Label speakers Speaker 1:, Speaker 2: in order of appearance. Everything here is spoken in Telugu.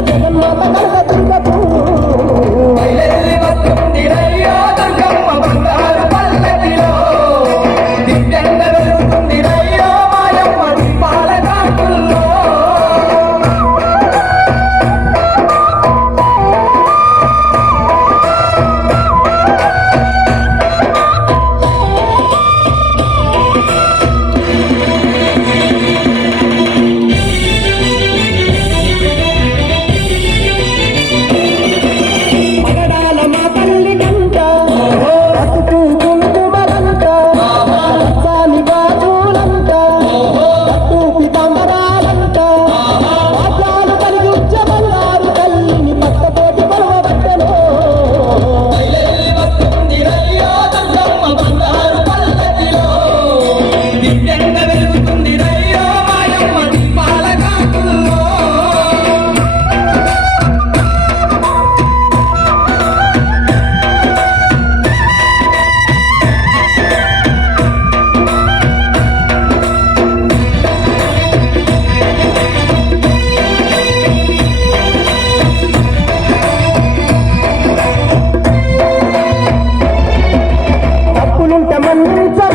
Speaker 1: జగన్మాత కనుక దుర్గ पांडुरंग मंदिरचा